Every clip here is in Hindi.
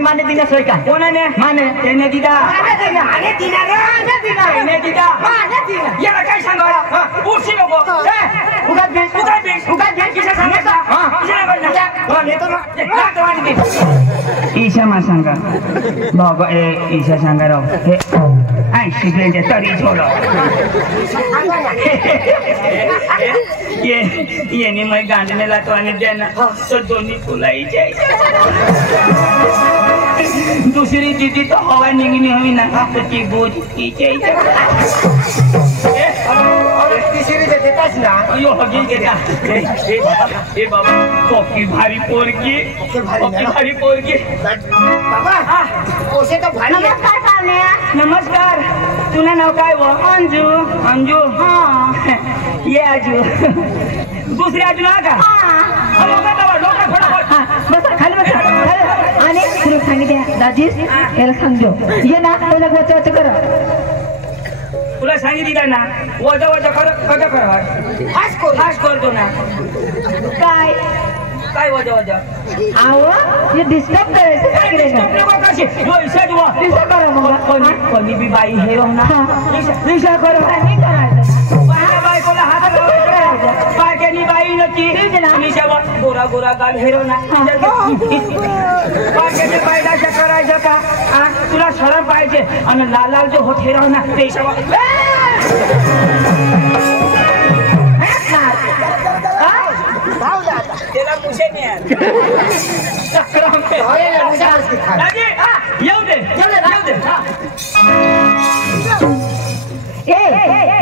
माने दिना सोयका कोणाने माने त्याने दिदा माने दिना रे त्याने दिदा माने दिना याला काय सांगायला उशी नको उगाच किसा सांगायचा किसा बोलला नेतो ना लागतो आणि ईशा मा सांगा बाबा ईशा सांगा राव हे आई शिकलेले तरी छोडो ये ने मैं गांडने लातो आणि देना तो दोन्ही फुलाई जाय दूसरी दीदी तो हवा निगनी हुई ना तो की बोझ की चाहिए और तीसरी देताच ना यो हगी देता ए बाबा कोकी भारी पोरगी बाबा ओसे तो भारी नमस्कार सामने नमस्कार तुला नाव काय हो अंजू हां ये आजू दूसरी आजू ना का हां लोका फटाफट बस खाली बस आणि तुला सांगितले दाजीस याला सांगतो ये ना त्याला वचवच कर तुला सांगितलं ना वचवच कर कसा कर हास करतो ना काय वचवच आव ये डिस्टर्ब करायचं कोणी बी बाई हे हो ना विषय करू नाही करायचं बायकोला हात बायकानी बाई नक्की गोरा गोरा गाल हेरो ना बायकाने बायला करायचं का तुला सरळ पाहिजे आणि लाल लाल जो होत हेरो ना ते त्याला मुशे नाही येऊ दे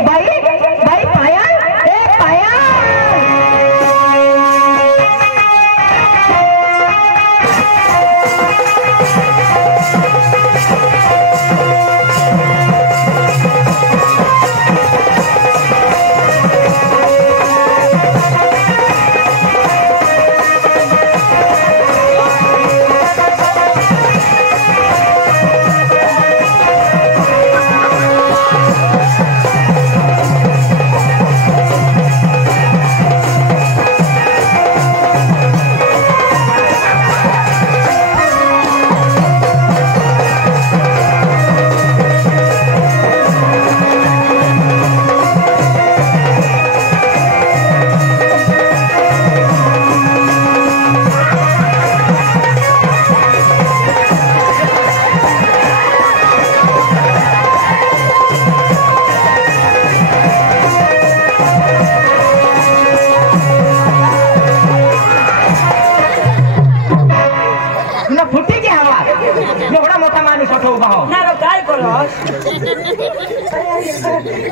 बाई पाया पाया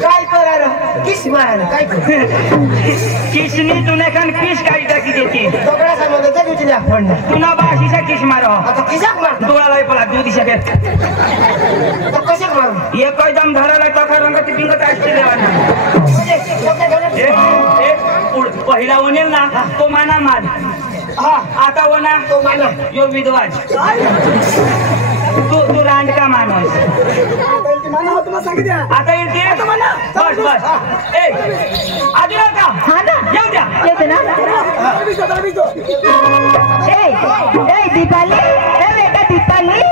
काय करा किस मारा काय किसनी तुने कन किस काही टाकी देती दोघडा सांगतो त्या दिवशी आपण तुला बाशीचा किस मारो आता किसाक मार डोळा पला दूध शकत तर कशाक मारू एक दम धराला तो रंगाची पिंगत असते पहिला वनेल ना तो माना माद हा आता वना तो माना यो विधवाज तू रांड का माणूस आता येते बस बस ए अजून का हा ना येऊ द्या येते ना ए दीपाली ए बेटा दीपाली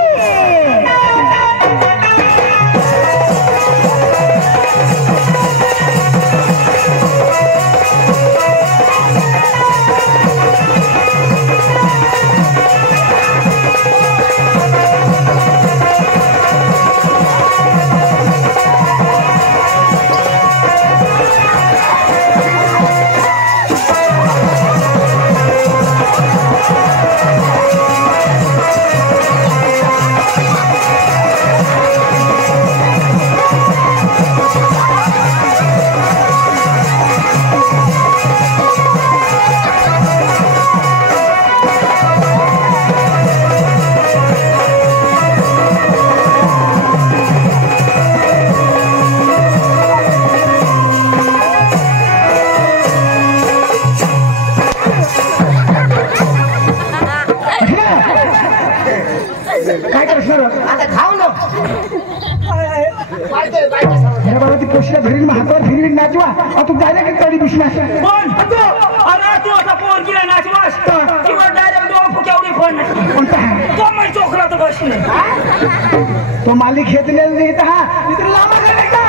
आता खाऊ ना पोषला धरील हातावर फिरवी नाचवा तू जायला की कडी विश्वास फोन तू अरे तू असा फोन केला नाचवास किंवा डायरेक्ट दोन फुक्यावरी फोन तो मैं चोकला तो बसले तो मालिक घेतलेला नाही हा इथे लांबा गेला का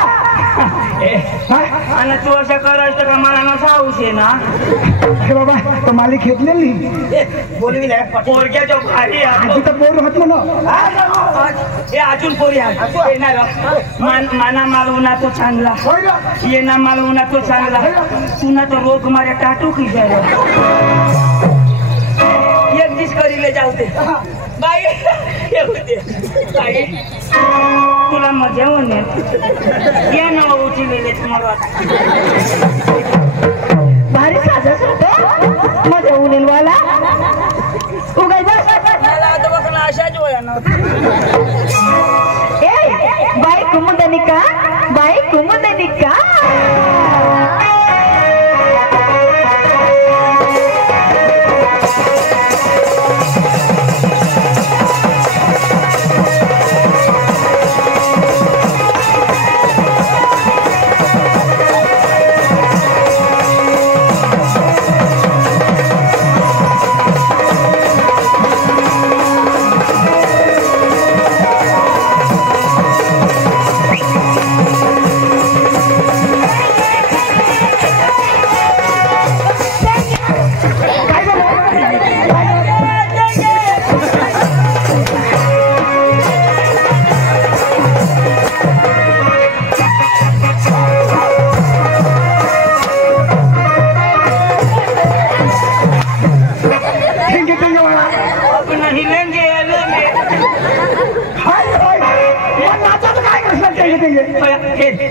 आणि तू असं करायचं का मला नसा औषे ना हे बाबा तो मालिक घेतलेली नाही बोलवी ना पोरक्याच्या भारी आजी तर बोर होत म्हणा हे अजून पोरी माना मालवून तो चांगला ये ना मालवून तो चांगला तुना तो रोग मारे टाटू खिजायला एक दिस करीले जाऊ दे बाई बाई तुला मजा होणे या ना उचलेले तुम्हाला भारी साजस होतो मजा उनेल वाला उगाय बस मला आता बघ ना अशाच वया ना ए बाई कुमुदनिका बाई कुमुदनिका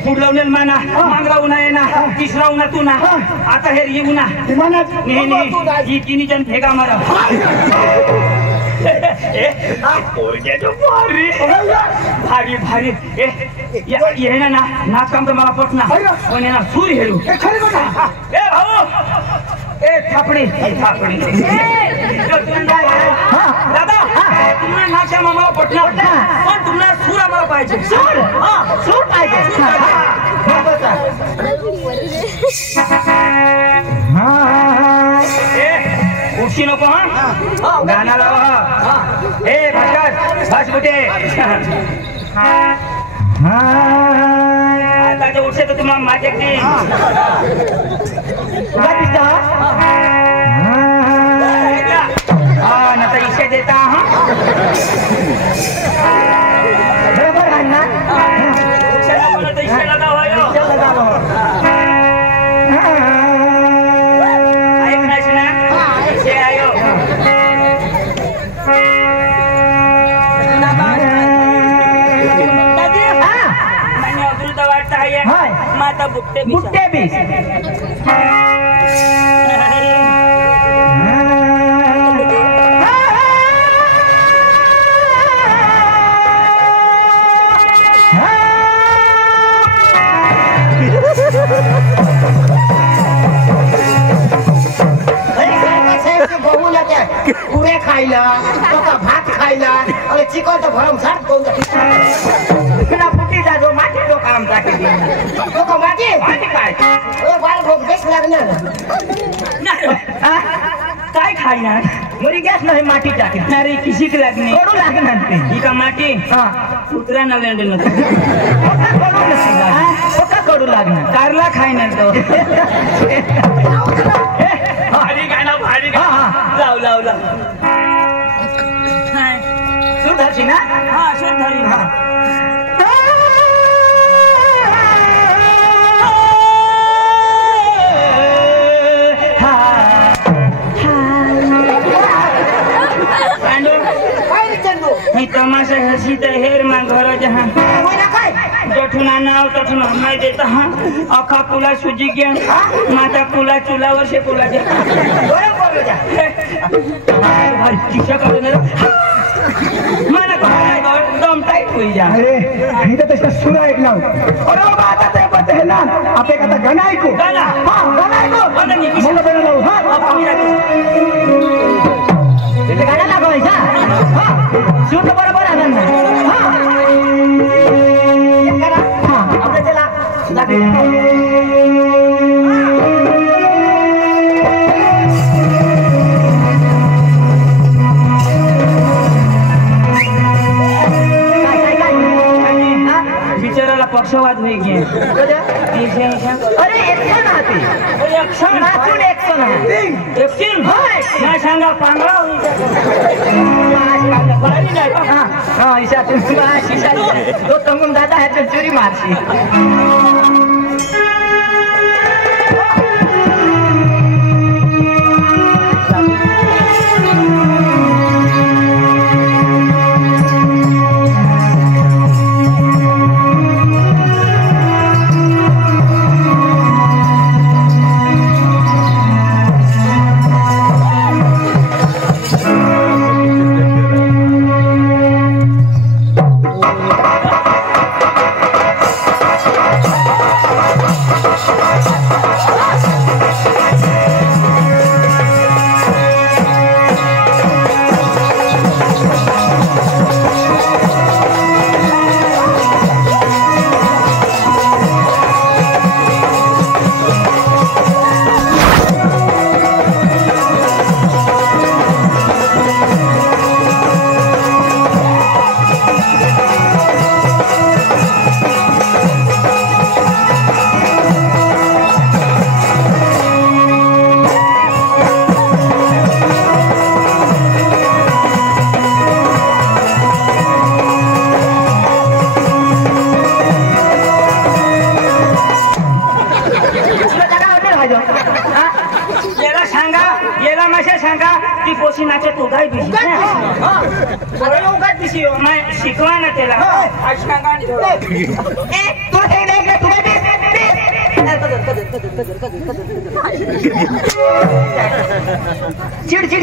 पुढलवनेल माना मांगरा उन्हा ये ना तिसरा उन्हा तू ना आता हे येऊ ना ही तिन्ही जण भेगा मारा भारी भारी ये ना नाच काम तर मला पटना पण ना सूर हेरू ए भाऊ ए थापडी थापडी दादा तुम्हाला नाचा मला पटना पण तुम्हाला सूर आम्हाला पाहिजे सूर सूर पाहिजे उठशी नको हा गाणं लावा ए भास्कर बस कुठे आता उठसे तर तुम्हाला माझ्या ना तर इशे देता बरोबर आहे ना इशेला दावा ऐकणार ना इशे आयो आता बुट्टे बुट्टे बीस पुरे खाइला भात खाइला और चिकन तो भरम साथ कौन इतना फुटी जा जो माटी जो काम जाके तो को माटी माटी काय ओ बाल भोग बेस लागना काय खाई ना मोरी गॅस नाही माटी टाके अरे किसी के लगने कडू लागणार ते ही का माटी हां उतरा ना लेंड न कडू नसणार ओका कडू लागणार कारला खाई ना तो भारी गाना भारी लाव लाव लाव सुधारची ना हां शुद्ध धरी हां नहीं तमाशा हसी तो हेर मां घर जहाँ जठुना नाव तठुना मैं देता हाँ अखा कुला सूजी गया माता कुला चूल्हा वर्षे कुला जा भाई शिक्षा करो ना माना को दम टाइट हुई जा अरे नहीं तो इसका सुना एक नाम और अब आता ते पते है ना आपे कहता गनाई को गाना हां गनाई को गाना नहीं किसी बोलो बना लो हां अब मेरा ते गाना लागो ऐसा हां शुद्ध बरोबर आनंद हां एक करा हां अब चला लागे पक्षवाद हुई गए अरे एक्शन आती एक्शन नाचून एक्शन एक्शन मैं सांगा पांगळा हुई भारी नाही हां हां ईशा तो तंगून दादा है तो चोरी मारशी ती पोशी नाचे तो गाय बिशी मैं शिकवा ना त्याला चिडचिड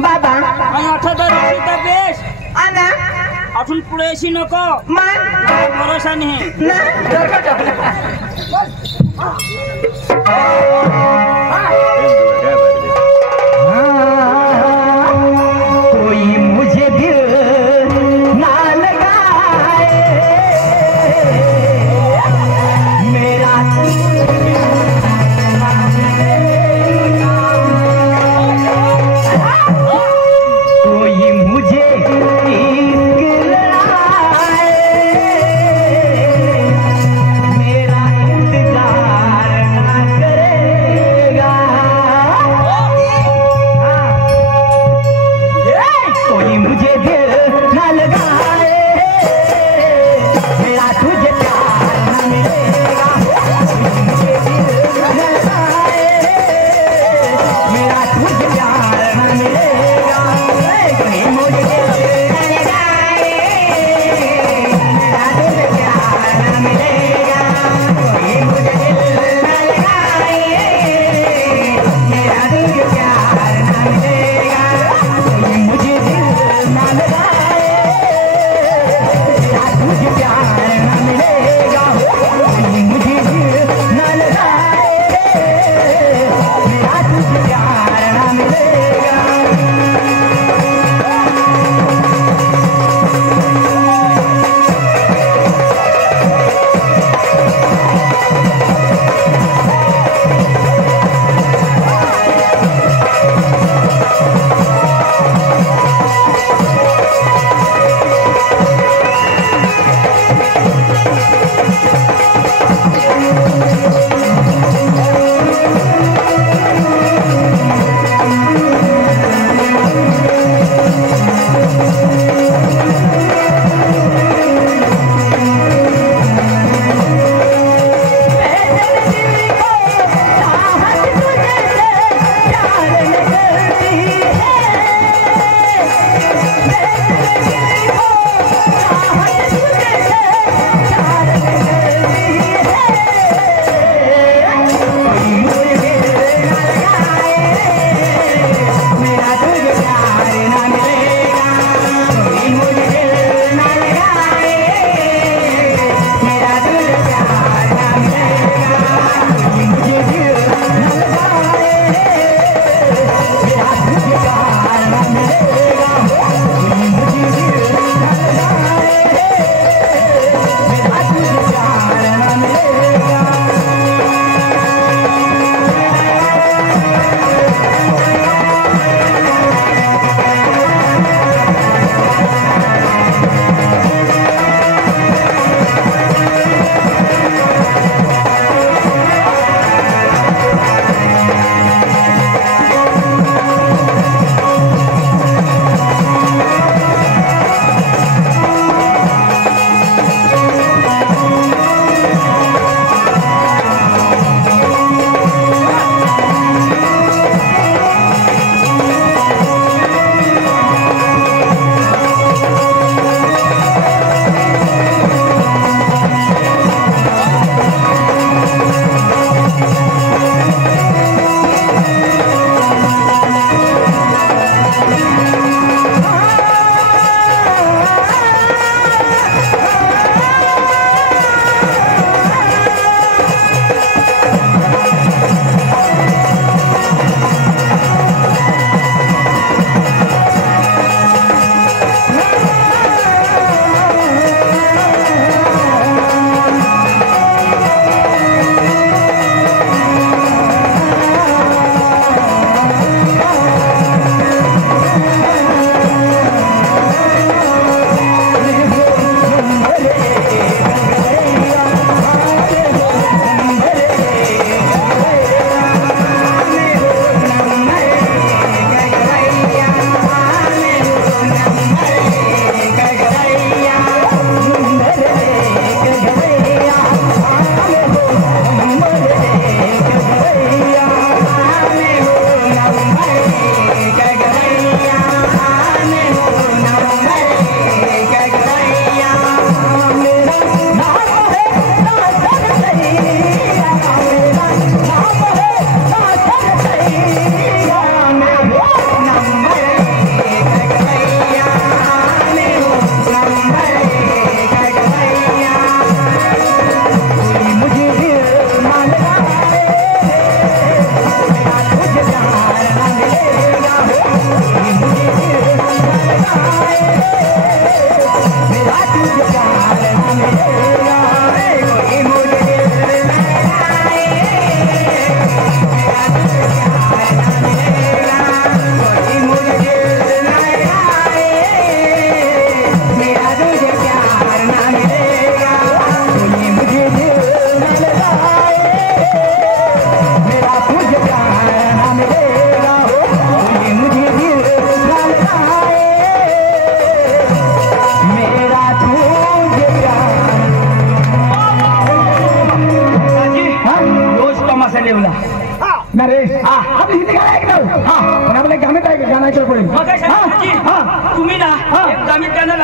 बाबा बेस आना अठून पुढे अशी नको भरोसा नाही कोई मुझे दिल ना लगाए मेरा कोई मुझे मेरा इंतजार ना करेगा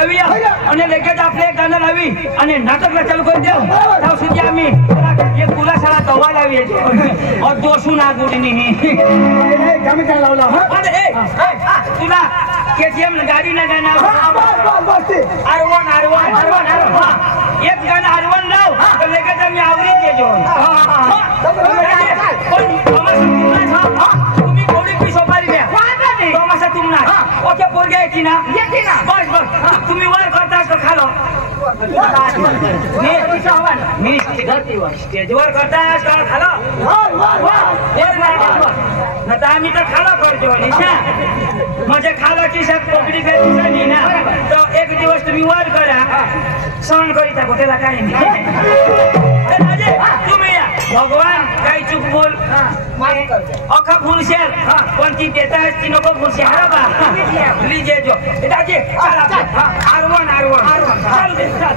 લાવી અને લેકે જ આપણે એક ગાના લાવી અને નાટક ચાલુ કરી દેવ ત્યાં સુધી અમે એક ગુલાસાળા તવા લાવીએ છીએ और दोषू ना गुड़नी गम का लावला हां अरे तुला केटीएम गाड़ी ना गाना बस आरवन एक गाना आरवन लाव तो लेके તમે આવરી દેજો तुम्ही थोडी पी सोपारी द्या तमाशा तुमना ओके पोरगे येती ना बस बस तुम्ही वर करता तो खालो मी स्टेजवर करता तो खालो न तर आम्ही तर खालो करतो निशा म्हणजे खालोची शाक पकडी फेरी ना तो एक दिवस तुम्ही वर करा सहन करी टाको त्याला काही नाही तुम्ही या भगवान काही चूक बोल अख्खा फुलशेर पण ती देता ती नको फुलशे हरा लीजे जो दाजी चल आरवन चल दे चल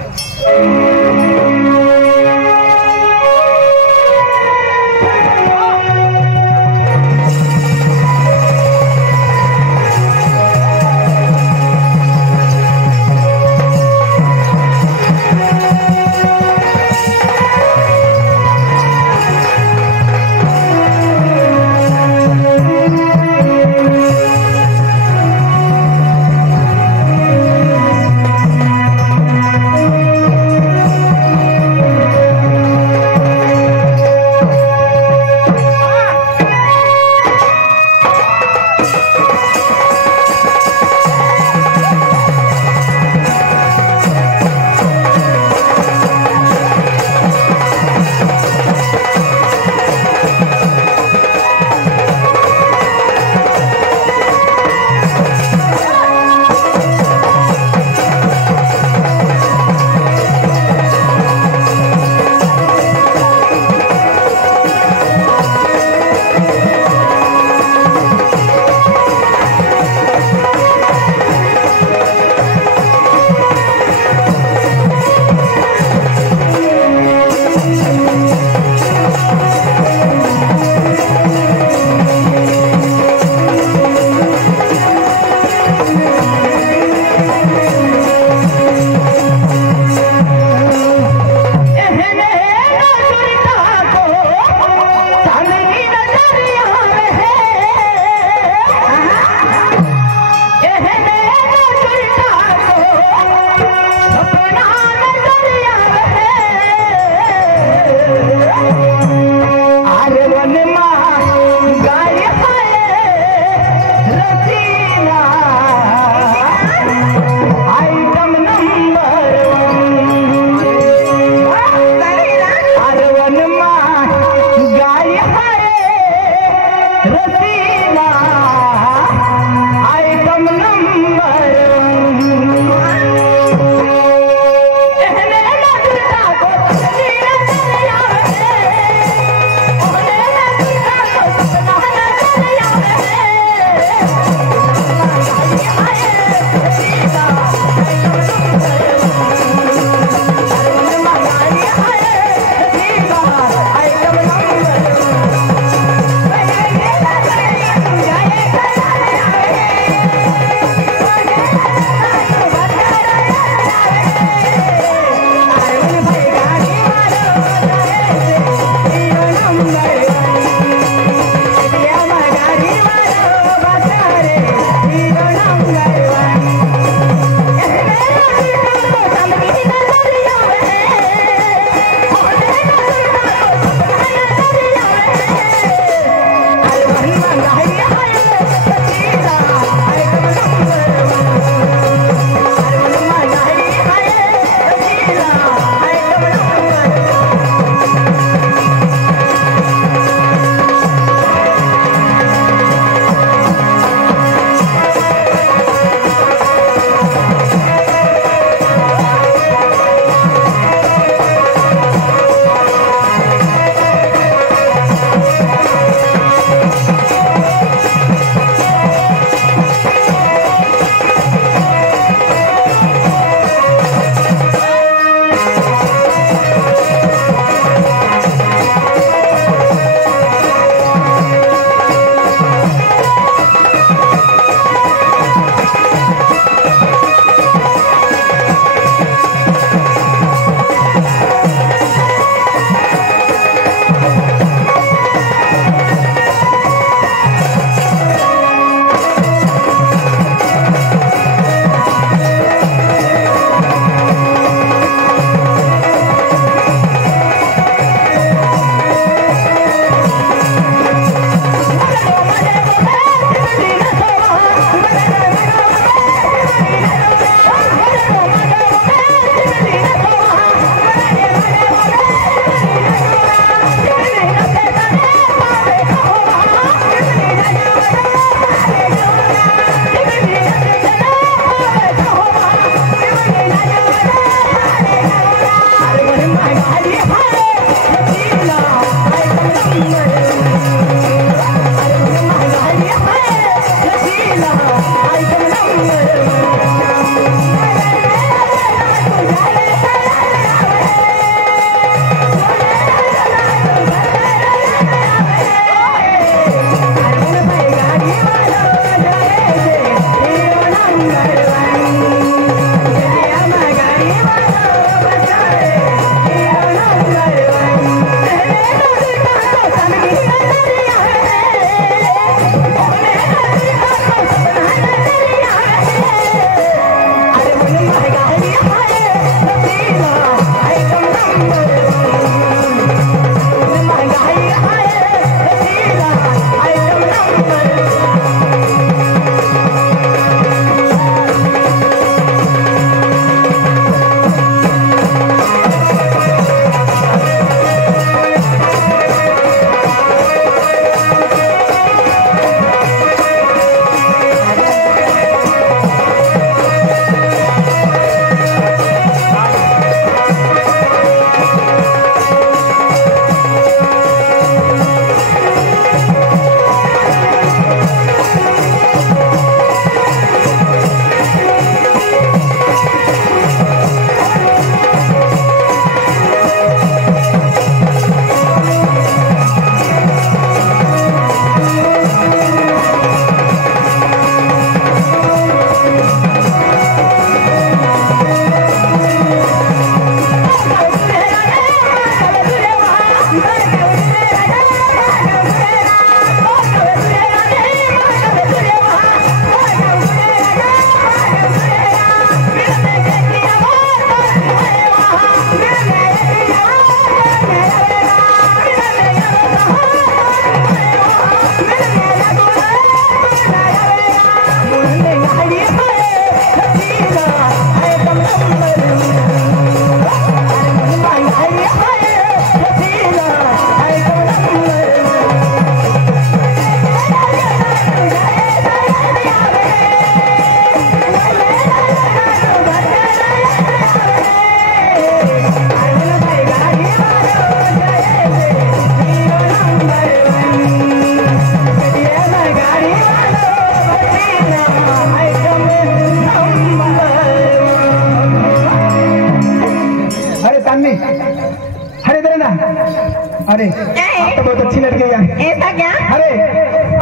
में क्या है? आप तो बहुत अच्छी लड़की है। ऐसा क्या? अरे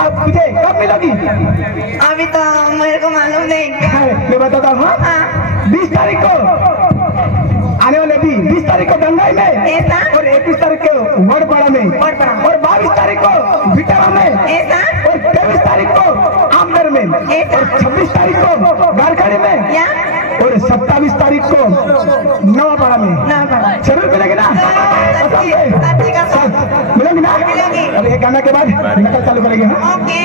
आप मुझे कब मिलोगी? अभी तो मेरे को मालूम नहीं। मैं बताता हूँ। हाँ। 20 तारीख को आने वाले 20 तारीख को दंगाई में ऐसा? और 21 तारीख को वड़पड़ा में और 22 तारीख को भिटारा में ऐसा? और 23 तारीख को आमदर में ऐसा? और 26 तारीख को गारखड़ी में क्या? और 27 तारीख को नवापाड़ा में। नवापाड़ा। जरूर मिलेगी ना? ठीक है। चल, मिलेगी ना? मिलेगी। अब एक गाना के बाद नकल चालू करेंगे। हाँ? ओके।